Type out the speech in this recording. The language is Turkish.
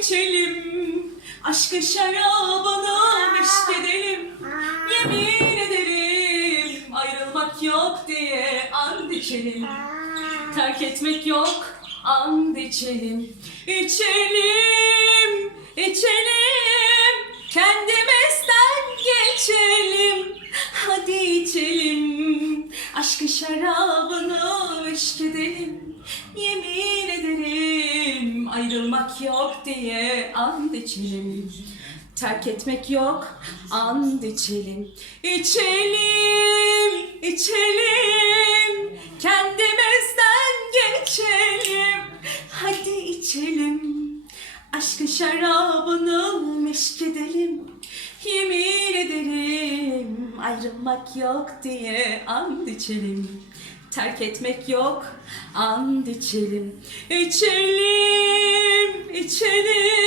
içelim. Aşkı şarabını meşk edelim. Yemin ederim ayrılmak yok diye and içelim. Terk etmek yok and içelim. İçelim, içelim. Kendimizden geçelim. Hadi içelim. Aşkı şarabını eşk edelim. Yemin ayrılmak yok diye and içelim. Terk etmek yok, and içelim. İçelim, içelim. Kendimizden geçelim. Hadi içelim. Aşkı şarabını meşk edelim. Yemin ederim ayrılmak yok diye and içelim. Terk etmek yok, and içelim. İçelim, içelim.